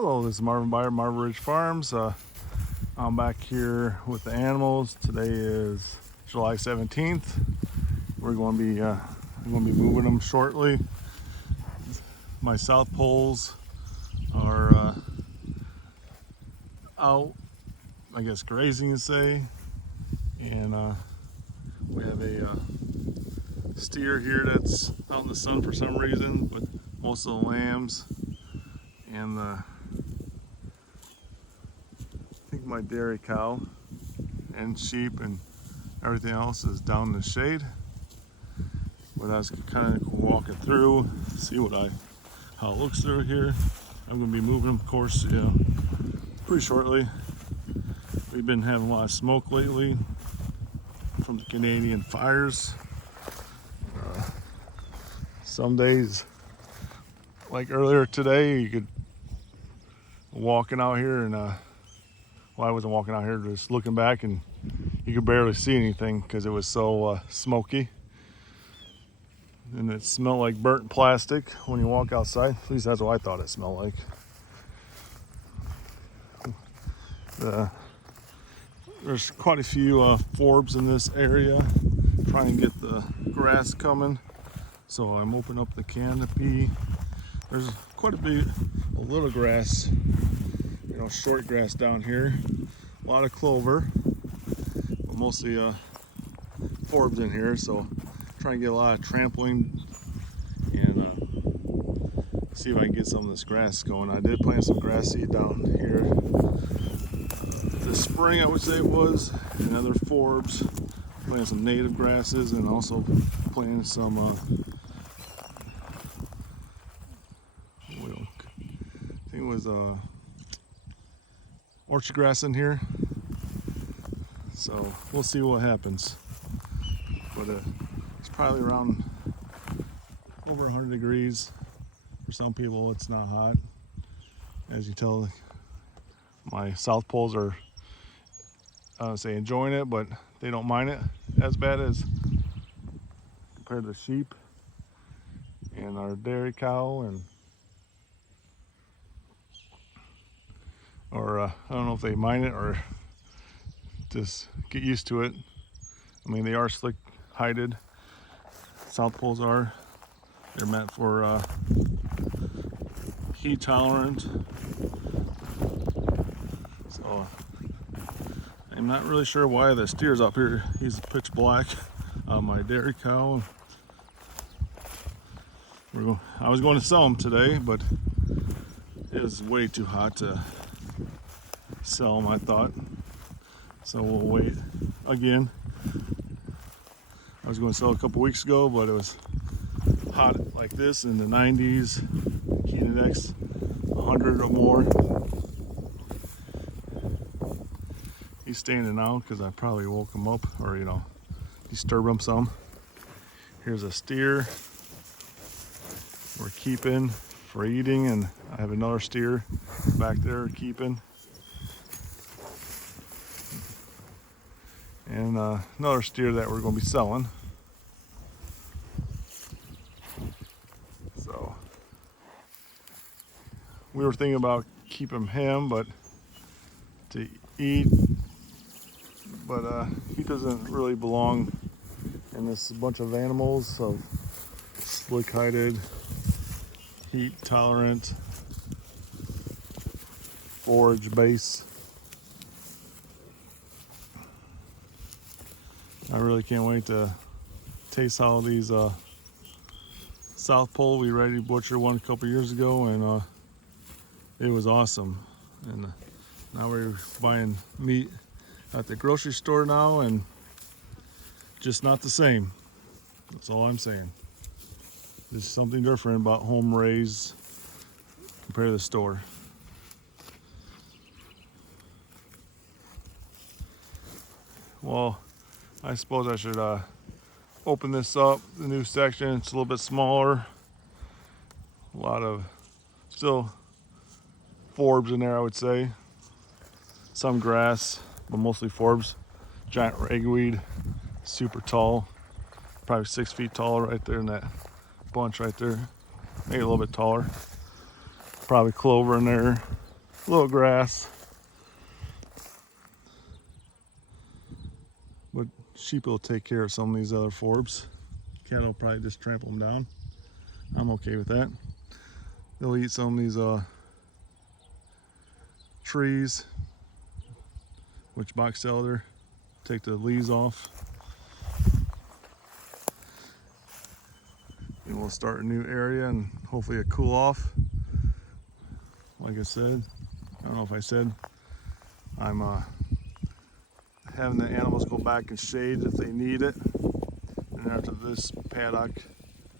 Hello, this is Marvin Byer, Marvin Ridge Farms. I'm back here with the animals. Today is July 17th. We're going to be I'm going to be moving them shortly. My South Poles are out, I guess, grazing, you say, and we have a steer here that's out in the sun for some reason, but most of the lambs and I think my dairy cow and sheep and everything else is down in the shade. But I was kind of walking through, see how it looks through here. I'm going to be moving them, of course, pretty shortly. We've been having a lot of smoke lately from the Canadian fires. Some days, like earlier today, you could walking out here and well, I wasn't walking out here, just looking back, and you could barely see anything because it was so smoky, and it smelled like burnt plastic when you walk outside. At least that's what I thought it smelled like. There's quite a few forbs in this area trying to get the grass coming, so I'm opening up the canopy. There's quite a little grass, short grass down here. A lot of clover, but mostly forbs in here, so trying to get a lot of trampling and see if I can get some of this grass going. I did plant some grass seed down here this spring, I would say it was, and other forbs. Planted some native grasses and also planted some I think it was orchard grass in here. So we'll see what happens. But it's probably around over 100 degrees. For some people it's not hot. As you tell, my South Poles are enjoying it, but they don't mind it as bad as compared to sheep and our dairy cow, and I don't know if they mind it or just get used to it. I mean, they are slick hided. South Poles are. They're meant for heat tolerant. So I'm not really sure why the steer's up here. He's pitch black. My dairy cow. I was going to sell him today, but it was way too hot to sell him, I thought. So we'll wait again. I was going to sell a couple weeks ago, but it was hot like this in the 90s, heat index 100 or more. He's standing now because I probably woke him up, or disturbed him some. Here's a steer we're keeping for eating, and I have another steer back there keeping, and another steer that we're going to be selling. So we were thinking about keeping him, but to eat, but he doesn't really belong in this bunch of animals. So slick hided, heat tolerant, forage base. I really can't wait to taste how these South Pole, we ready butchered one a couple years ago, and it was awesome. And now we're buying meat at the grocery store now, and just not the same. That's all I'm saying. There's something different about home raised compared to the store. Well, I suppose I should open this up, the new section. It's a little bit smaller. A lot of still forbs in there, I would say. Some grass, but mostly forbs. Giant ragweed, super tall, probably 6 feet tall right there in that bunch right there. Maybe a little bit taller. Probably clover in there. little grass. But sheep will take care of some of these other forbs. Cattle will probably just trample them down. I'm okay with that. They'll eat some of these trees, which box elder, take the leaves off. And we'll start a new area and hopefully a cool off. Like I said, I don't know if I said, I'm having the animals go back and shade if they need it. And after this paddock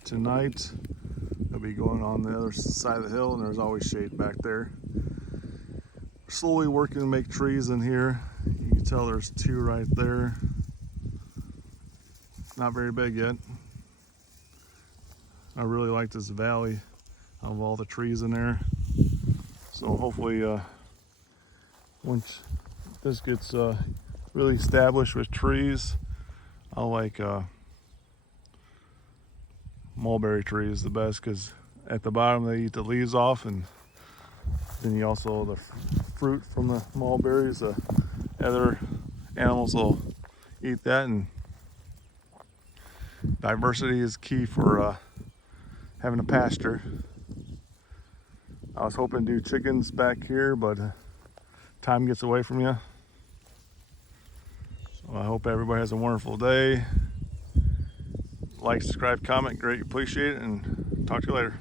tonight, they'll be going on the other side of the hill, and there's always shade back there. Slowly working to make trees in here. You can tell there's two right there. Not very big yet. I really like this valley of all the trees in there. So hopefully once this gets really established with trees, I like mulberry trees the best, because at the bottom they eat the leaves off, and then you also the fruit from the mulberries. The other animals will eat that, and diversity is key for having a pasture. I was hoping to do chickens back here, but time gets away from you. So I hope everybody has a wonderful day. Like, subscribe, comment, great, appreciate it, and talk to you later.